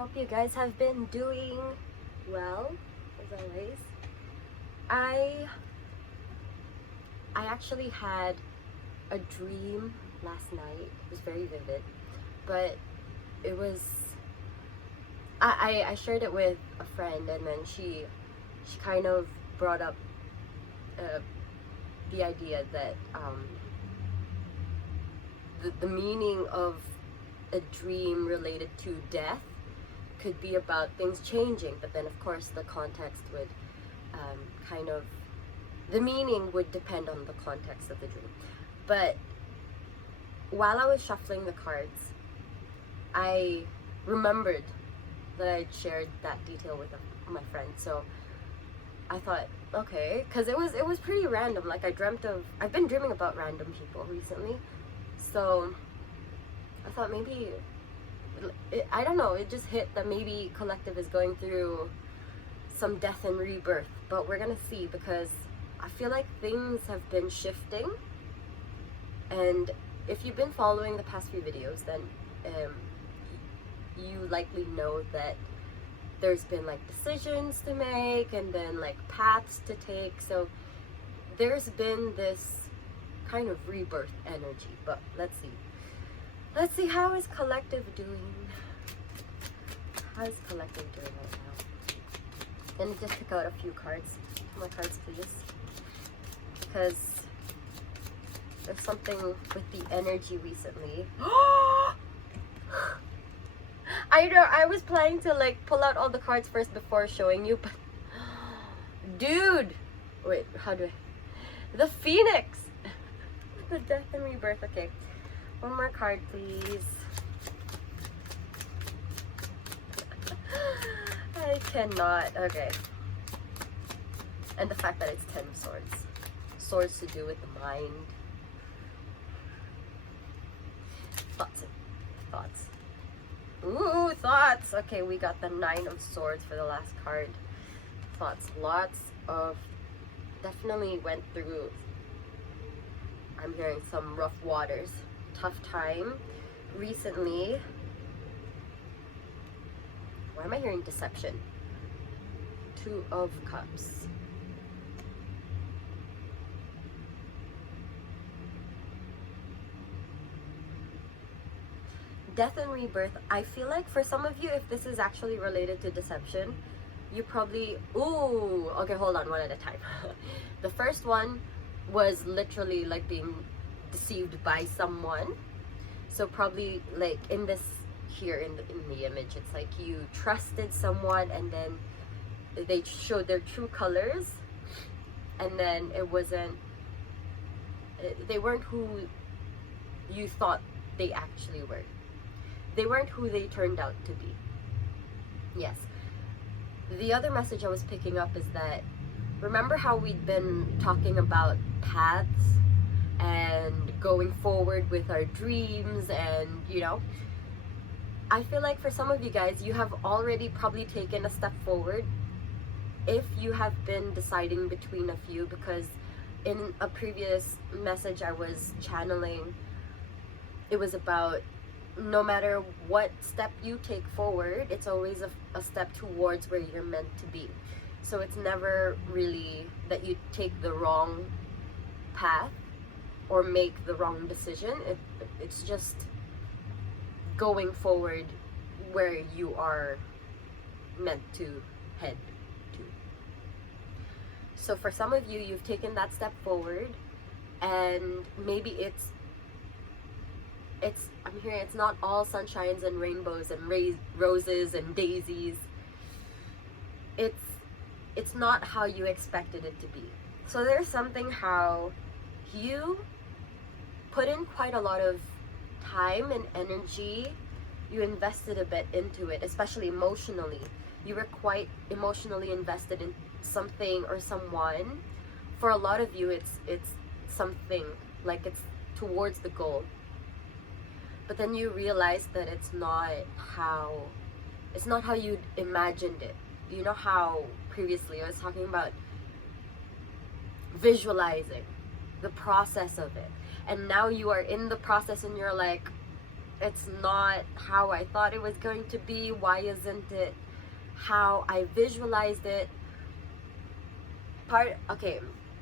hope you guys have been doing well, as always. I actually had a dream last night. It was very vivid, but it was, I shared it with a friend, and then she kind of brought up the idea that the meaning of a dream related to death could be about things changing, but then of course the context would the meaning would depend on the context of the dream. But while I was shuffling the cards, I remembered that I'd shared that detail with my friend. So I thought, okay, because it was pretty random. Like I've been dreaming about random people recently, so I thought maybe, I don't know, it just hit that maybe collective is going through some death and rebirth. But we're gonna see, because I feel like things have been shifting, and if you've been following the past few videos, then you likely know that there's been like decisions to make and then like paths to take. So there's been this kind of rebirth energy. But let's see, how is collective doing? How is collective doing right now? Let me just pick out a few cards. My cards, please, because there's something with the energy recently. I know, I was planning to like pull out all the cards first before showing you, but dude, wait, how do I? The Phoenix, the death and rebirth. Okay, one more card, please. I cannot. Okay, and the fact that it's 10 of Swords. Swords to do with the mind. Thoughts. Ooh, thoughts. Okay, we got the 9 of Swords for the last card. Thoughts. Lots of, definitely went through, I'm hearing some rough waters. Tough time recently. Why am I hearing deception? 2 of Cups. Death and rebirth. I feel like for some of you, if this is actually related to deception, you probably, ooh, okay, hold on, one at a time. The first one was literally like being deceived by someone. So probably like in this here in the image, it's like you trusted someone and then they showed their true colors, and then they weren't who you thought they actually were. They weren't who they turned out to be. Yes. The other message I was picking up is that, remember how we'd been talking about paths and going forward with our dreams, and I feel like for some of you guys, you have already probably taken a step forward if you have been deciding between a few, because in a previous message I was channeling, it was about no matter what step you take forward, it's always a step towards where you're meant to be. So it's never really that you take the wrong path or make the wrong decision. It's just going forward where you are meant to head to. So for some of you, you've taken that step forward, and maybe I'm hearing it's not all sunshines and rainbows and roses and daisies. It's not how you expected it to be. So there's something how you put in quite a lot of time and energy. You invested a bit into it, especially emotionally. You were quite emotionally invested in something or someone. For a lot of you, it's something like it's towards the goal. But then you realize that it's not how you imagined it. You know how previously I was talking about visualizing the process of it, and now you are in the process and you're like, it's not how I thought it was going to be. Why isn't it how I visualized it? Okay,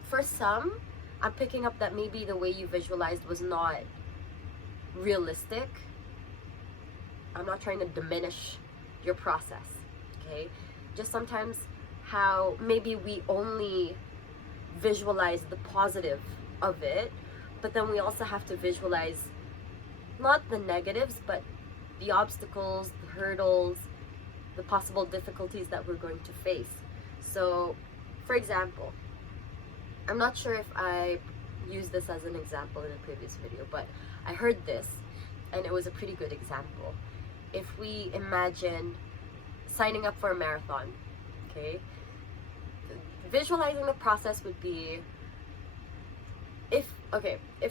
for some, I'm picking up that maybe the way you visualized was not realistic. I'm not trying to diminish your process, okay? Just sometimes how maybe we only visualize the positive of it, but then we also have to visualize not the negatives, but the obstacles, the hurdles, the possible difficulties that we're going to face. So, for example, I'm not sure if I used this as an example in a previous video, but I heard this and it was a pretty good example. If we imagine signing up for a marathon, okay, visualizing the process would be, if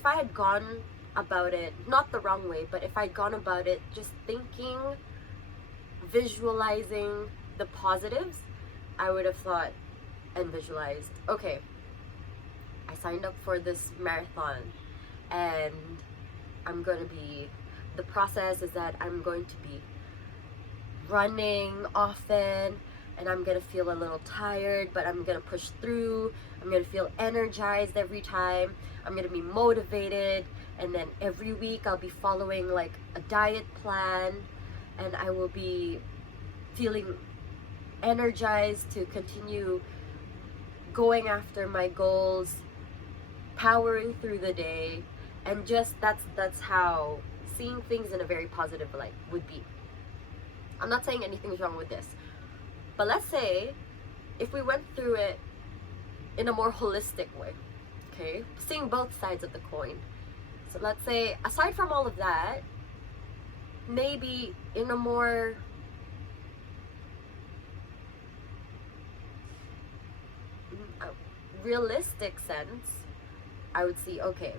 I had gone about it not the wrong way, but if I'd gone about it just thinking, visualizing the positives, I would have thought and visualized, okay, I signed up for this marathon and the process is that I'm going to be running often, and I'm gonna feel a little tired, but I'm gonna push through. I'm gonna feel energized every time. I'm gonna be motivated, and then every week I'll be following like a diet plan, and I will be feeling energized to continue going after my goals, powering through the day, and just that's how seeing things in a very positive light would be. I'm not saying anything's wrong with this, but let's say if we went through it in a more holistic way, okay, seeing both sides of the coin. So let's say, aside from all of that, maybe in a more realistic sense, I would see, okay,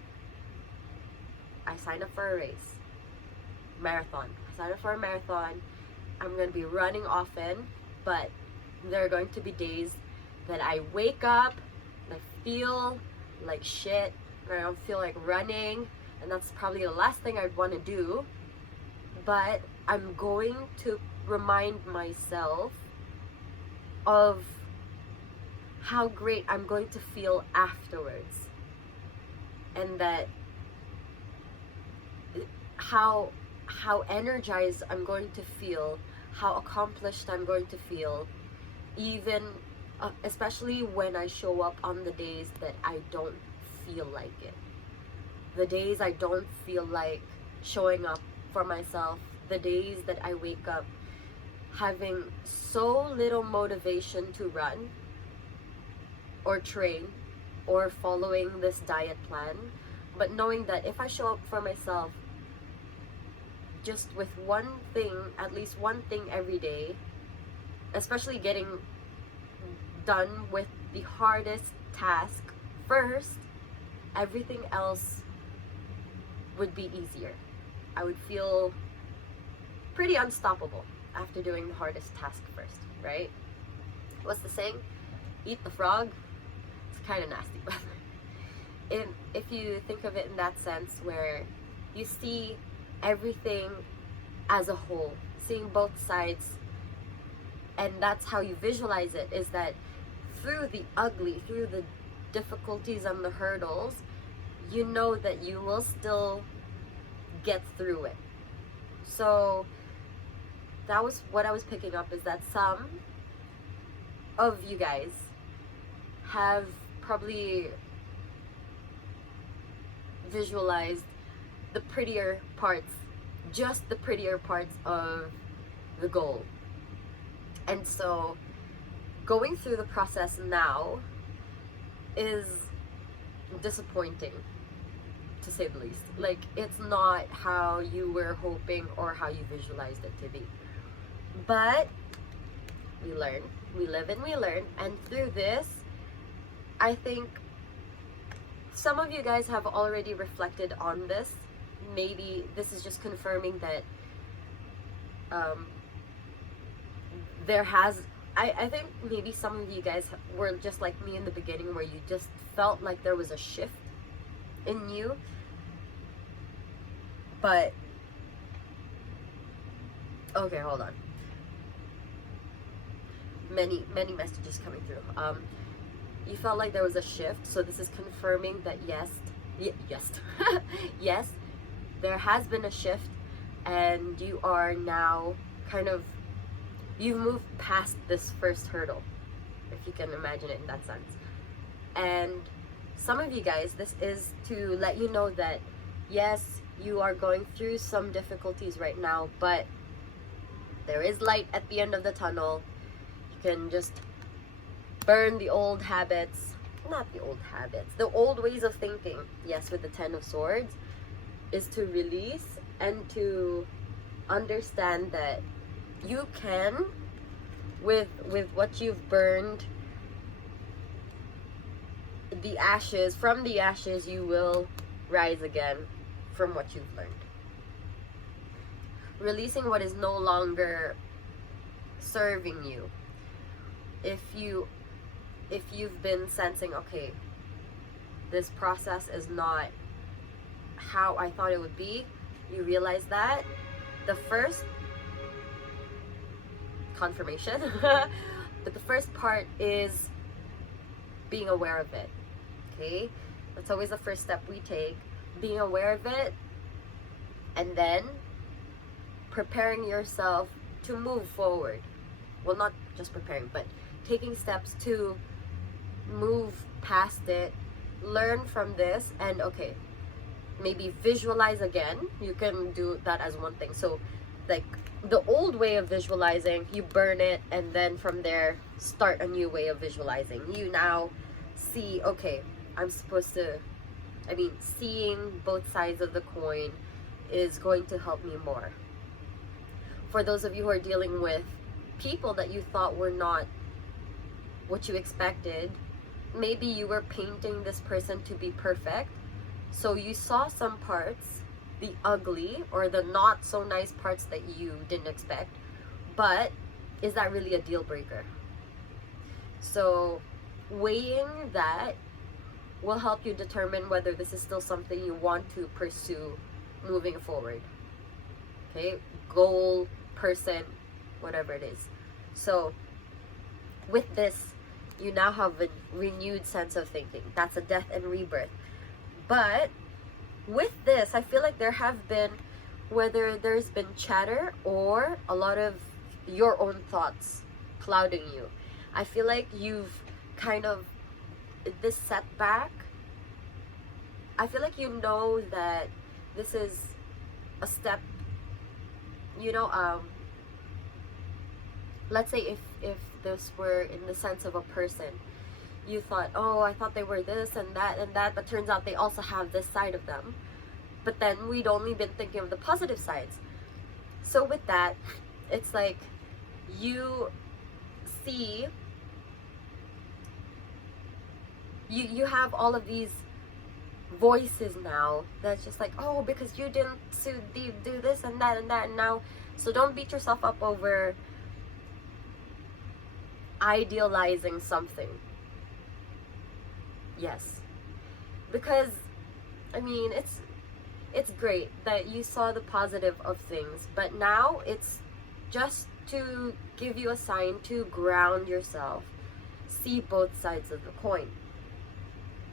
I signed up for a race, marathon. I signed up for a marathon. I'm going to be running often, but there are going to be days that I wake up and I feel like shit, or I don't feel like running, and that's probably the last thing I'd want to do. But I'm going to remind myself of how great I'm going to feel afterwards, and that how energized I'm going to feel, how accomplished I'm going to feel, even especially when I show up on the days that I don't feel like it. The days I don't feel like showing up for myself, the days that I wake up having so little motivation to run or train or following this diet plan, but knowing that if I show up for myself just with one thing, at least one thing every day, especially getting done with the hardest task first, everything else would be easier. I would feel pretty unstoppable after doing the hardest task first, right? What's the saying? Eat the frog? It's kind of nasty, but if you think of it in that sense, where you see everything as a whole, seeing both sides, and that's how you visualize it, is that through the ugly, through the difficulties and the hurdles, you know that you will still get through it. So that was what I was picking up, is that some of you guys have probably visualized the prettier parts, just the prettier parts of the goal. And so going through the process now is disappointing, to say the least. Like, it's not how you were hoping or how you visualized it to be. But we learn, we live and we learn, and through this, I think some of you guys have already reflected on this. Maybe this is just confirming that I think maybe some of you guys were just like me in the beginning, where you just felt like there was a shift in you, but Okay, hold on. Many messages coming through. You felt like there was a shift, so this is confirming that yes, yes, there has been a shift, and you are now kind of, you've moved past this first hurdle, if you can imagine it in that sense. And some of you guys, this is to let you know that yes, you are going through some difficulties right now, but there is light at the end of the tunnel. You can just burn the old habits, not the old habits, the old ways of thinking. Yes, with the 10 of Swords is to release and to understand that you can, with what you've burned, the ashes, from the ashes you will rise again from what you've learned. Releasing what is no longer serving you. If you've been sensing, okay, this process is not how I thought it would be, you realize that the first confirmation but the first part is being aware of it. Okay, that's always the first step we take, being aware of it, and then preparing yourself to move forward. Well, not just preparing, but taking steps to move past it, learn from this, and okay, maybe visualize again. You can do that as one thing. So like the old way of visualizing, you burn it, and then from there start a new way of visualizing. You now see, okay, I'm supposed to, seeing both sides of the coin is going to help me more. For those of you who are dealing with people that you thought were not what you expected, maybe you were painting this person to be perfect, so you saw some parts, the ugly or the not so nice parts that you didn't expect, but is that really a deal breaker? So weighing that will help you determine whether this is still something you want to pursue moving forward. Okay, goal, person, whatever it is. So with this, you now have a renewed sense of thinking. That's a death and rebirth. But with this, I feel like there have been, whether there's been chatter or a lot of your own thoughts clouding you, I feel like you've kind of, this setback, I feel like you know that this is a step, let's say if this were in the sense of a person, you thought, oh, I thought they were this and that, but turns out they also have this side of them. But then we'd only been thinking of the positive sides. So with that, it's like you see, you have all of these voices now that's just like, oh, because you didn't do this and that and now. So don't beat yourself up over idealizing something. Yes, because it's great that you saw the positive of things, but now it's just to give you a sign to ground yourself, see both sides of the coin.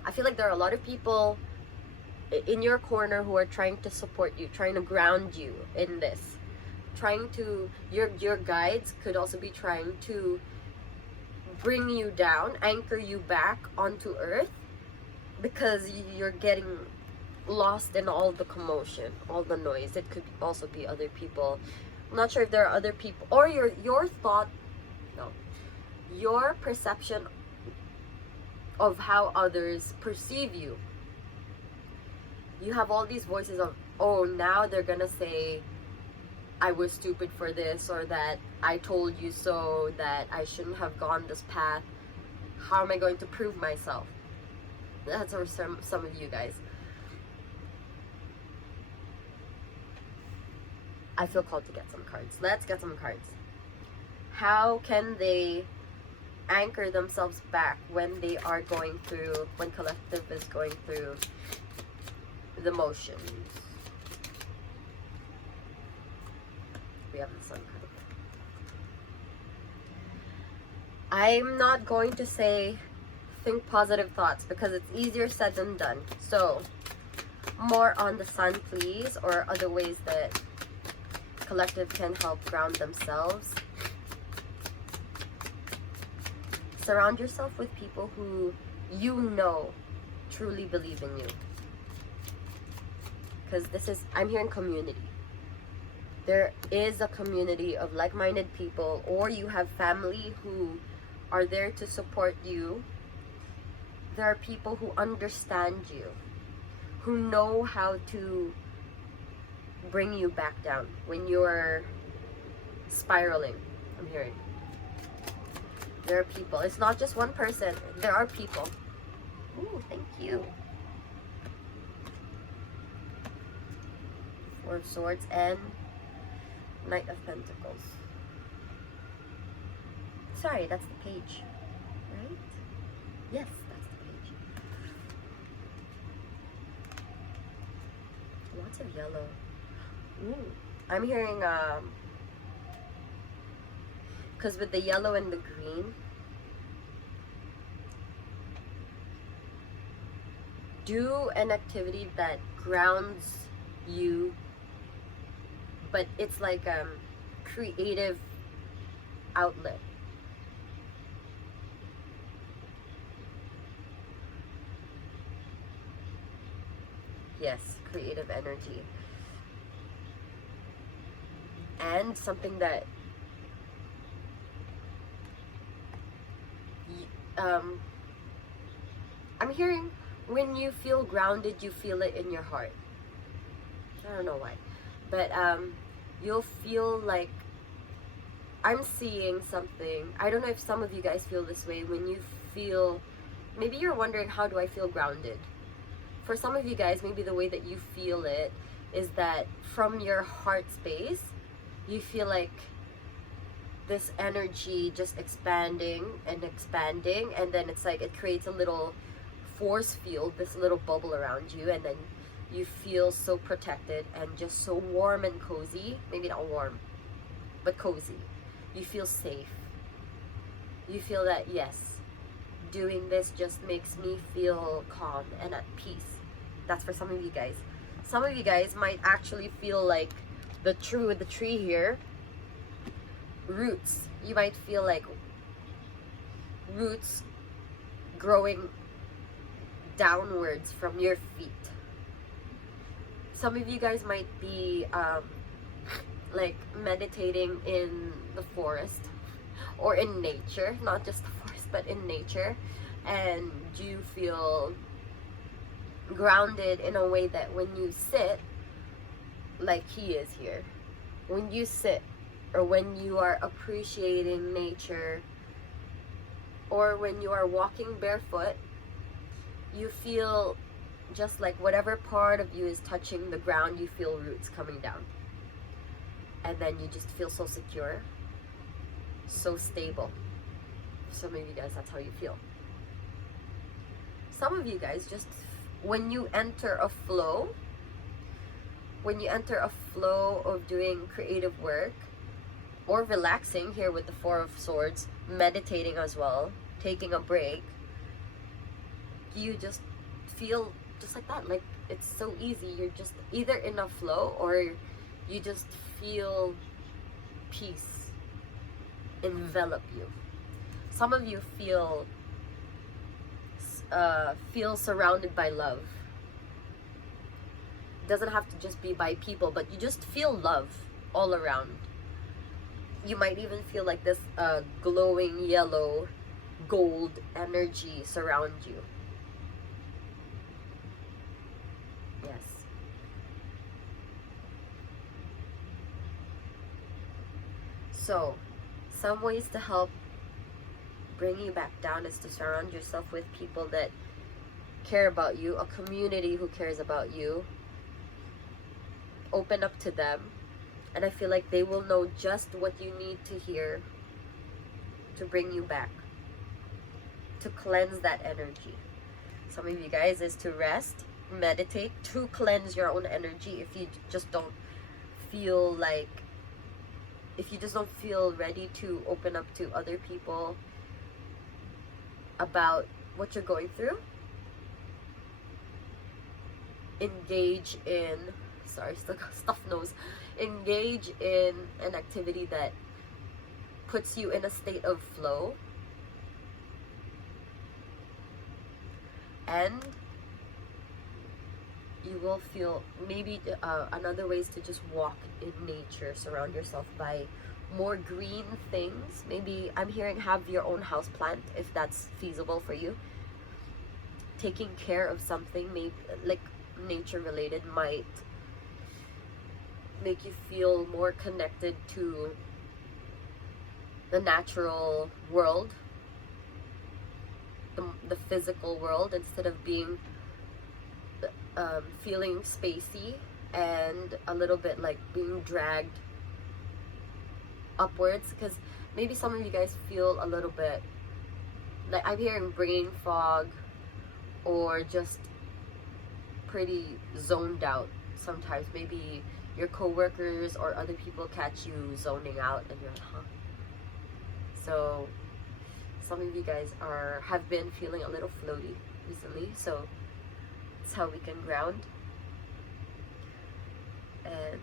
I feel like there are a lot of people in your corner who are trying to support you, trying to ground you in this, trying to, your guides could also be trying to bring you down, anchor you back onto earth, because you're getting lost in all the commotion, all the noise. It could also be other people. I'm not sure if there are other people, or your thought, no, your perception of how others perceive you. You have all these voices of, oh, now they're gonna say I was stupid for this, or that I told you so, that I shouldn't have gone this path. How am I going to prove myself? That's for some of you guys. I feel called to get some cards. Let's get some cards. How can they anchor themselves back when they are going through, when collective is going through the motions? we have the Sun card. I'm not going to say think positive thoughts because it's easier said than done. So more on the Sun, please, or other ways that collective can help ground themselves. Surround yourself with people who you know truly believe in you. Because this is, I'm hearing community. There is a community of like-minded people, or you have family who are there to support you. There are people who understand you, who know how to bring you back down when you're spiraling. I'm hearing. There are people. It's not just one person. There are people. Ooh, thank you. Four of Swords and Knight of Pentacles. Sorry, that's the page, right? Yes, that's the page. Lots of yellow. Ooh, I'm hearing because with the yellow and the green, do an activity that grounds you, but it's like creative outlet. Yes, creative energy. And something that I'm hearing, when you feel grounded, you feel it in your heart. I don't know why, but you'll feel like, I'm seeing something. I don't know if some of you guys feel this way. When you feel, maybe you're wondering, how do I feel grounded? For some of you guys, maybe the way that you feel it is that from your heart space, you feel like this energy just expanding and expanding, and then it's like it creates a little force field, this little bubble around you, and then you feel so protected and just so warm and cozy. Maybe not warm, but cozy. You feel safe. You feel that, yes, doing this just makes me feel calm and at peace. That's for some of you guys. Some of you guys might actually feel like the tree with the tree here, roots. You might feel like roots growing downwards from your feet. Some of you guys might be like meditating in the forest or in nature, not just the forest, but in nature, and you feel grounded in a way that when you sit, like he is here, when you sit, or when you are appreciating nature, or when you are walking barefoot, you feel just like whatever part of you is touching the ground, you feel roots coming down. And then you just feel so secure, so stable. Some of you guys, that's how you feel. Some of you guys, just when you enter a flow, of doing creative work, or relaxing here with the Four of Swords, meditating as well, taking a break, you just feel just like that. Like, it's so easy. You're just either in a flow, or you just feel peace envelop you. Some of you feel surrounded by love. It doesn't have to just be by people, but you just feel love all around. You might even feel like this glowing yellow gold energy surround you. Yes. So, some ways to help bring you back down is to surround yourself with people that care about you, a community who cares about you. Open up to them, and I feel like they will know just what you need to hear to bring you back, to cleanse that energy. Some of you guys is to rest, meditate, to cleanse your own energy if you just don't feel like if you just don't feel ready to open up to other people about what you're going through, engage in, sorry, still got stuffed nose, engage in an activity that puts you in a state of flow, and you will feel, maybe another way is to just walk in nature, surround yourself by more green things. Maybe I'm hearing have your own house plant if that's feasible for you. Taking care of something, maybe like nature related, might make you feel more connected to the natural world, the physical world, instead of being feeling spacey and a little bit like being dragged upwards. Because maybe some of you guys feel a little bit like, I'm hearing brain fog, or just pretty zoned out sometimes. Maybe your coworkers or other people catch you zoning out and you're like, huh? So some of you guys have been feeling a little floaty recently, so that's how we can ground. And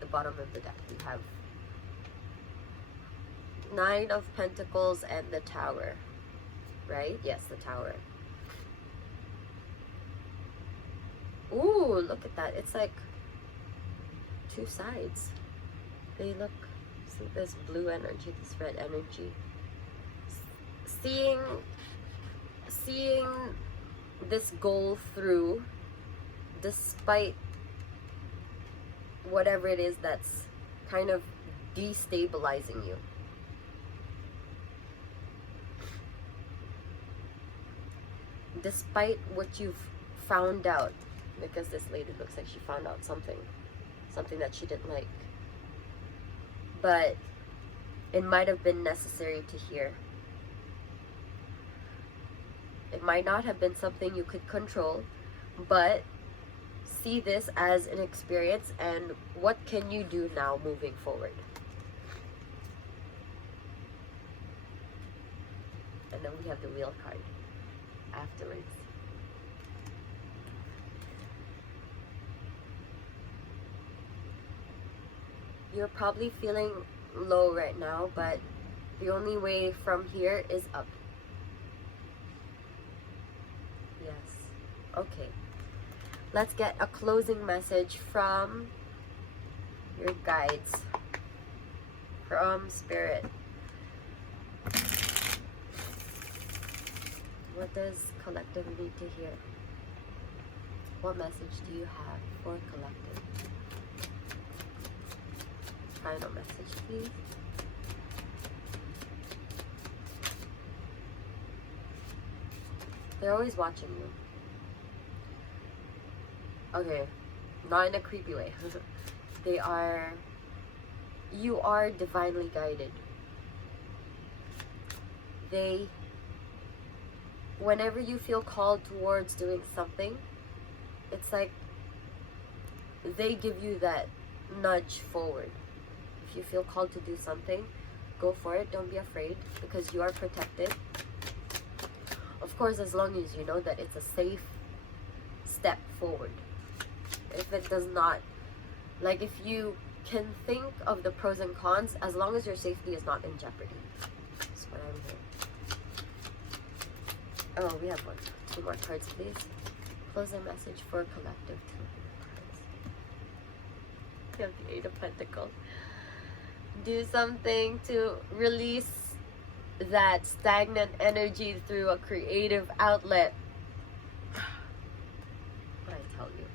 the bottom of the deck we have Nine of Pentacles and the Tower, right? Yes, the Tower. Ooh, look at that. It's like two sides. They look, see this blue energy, this red energy. Seeing this goal through, despite whatever it is that's kind of destabilizing you. Despite what you've found out, because this lady looks like she found out something that she didn't like, but it might have been necessary to hear. It might not have been something you could control, but see this as an experience, and what can you do now moving forward? And then we have the Wheel card afterwards. You're probably feeling low right now, but the only way from here is up. Yes. Okay. Let's get a closing message from your guides, from Spirit. What does collective need to hear? What message do you have for collective? Final message, please. They're always watching you. Okay, not in a creepy way. You are divinely guided. Whenever you feel called towards doing something, it's like they give you that nudge forward. If you feel called to do something, go for it. Don't be afraid, because you are protected. Of course, as long as you know that it's a safe step forward. If it does not, like, if you can think of the pros and cons, as long as your safety is not in jeopardy. That's what I'm hearing. Oh, we have two more cards, please. Closing message for collective. 2 cards. We have the Eight of Pentacles. Do something to release that stagnant energy through a creative outlet. What I tell you,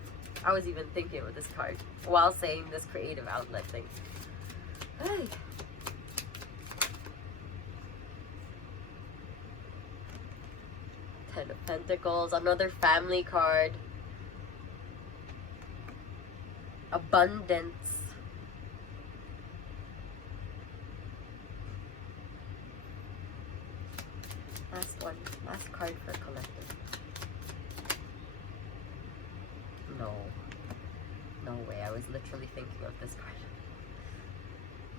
I was even thinking of this card while saying this creative outlet thing. Hey. Ten of Pentacles, another family card. Abundance. Last one, last card for collective. No. No way. I was literally thinking of this card.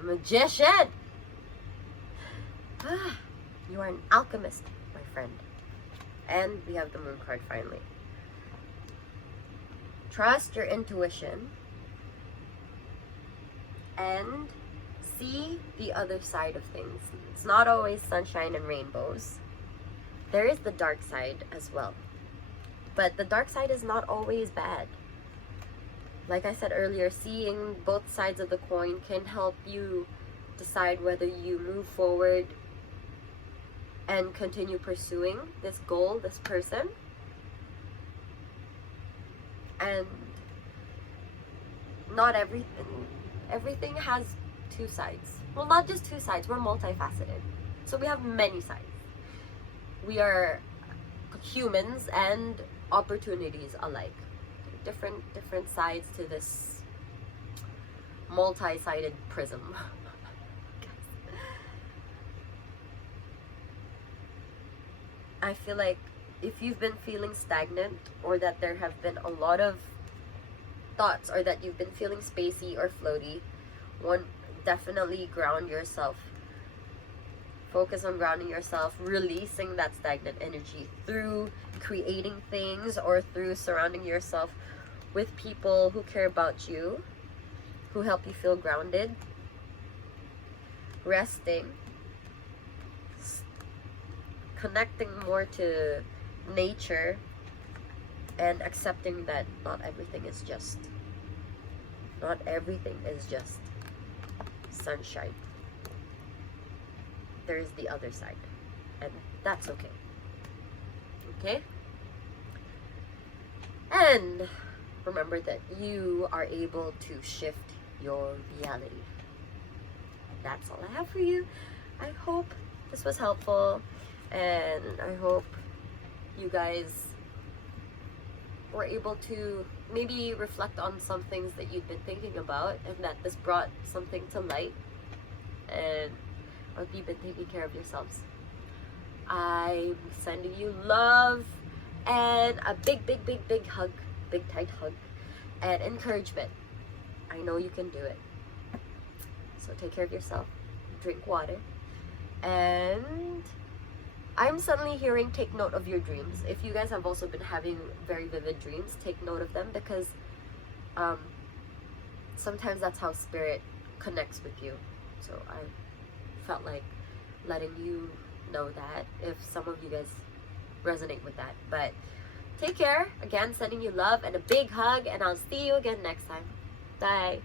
Magician! You are an alchemist, my friend. And we have the moon card finally. Trust your intuition and see the other side of things. It's not always sunshine and rainbows. There is the dark side as well. But the dark side is not always bad. Like I said earlier, seeing both sides of the coin can help you decide whether you move forward and continue pursuing this goal, this person. And not everything has two sides. Well, not just two sides, we're multifaceted. So we have many sides. We are humans and opportunities alike. Different sides to this multi-sided prism. I feel like if you've been feeling stagnant, or that there have been a lot of thoughts, or that you've been feeling spacey or floaty, definitely ground yourself. Focus on grounding yourself, releasing that stagnant energy through creating things, or through surrounding yourself with people who care about you, who help you feel grounded. Resting, connecting more to nature, and accepting that not everything is just sunshine. There's the other side, and that's okay. Okay? And remember that you are able to shift your reality. That's all I have for you. I hope this was helpful, and I hope you guys were able to maybe reflect on some things that you've been thinking about, and that this brought something to light, and I hope you've been taking care of yourselves. I'm sending you love and a big hug, big tight hug, and encouragement. I know you can do it. So take care of yourself, drink water, and I'm suddenly hearing take note of your dreams. If you guys have also been having very vivid dreams, take note of them, because sometimes that's how spirit connects with you. So I felt like letting you know that, if some of you guys resonate with that. But take care. Again, sending you love and a big hug, and I'll see you again next time. Bye.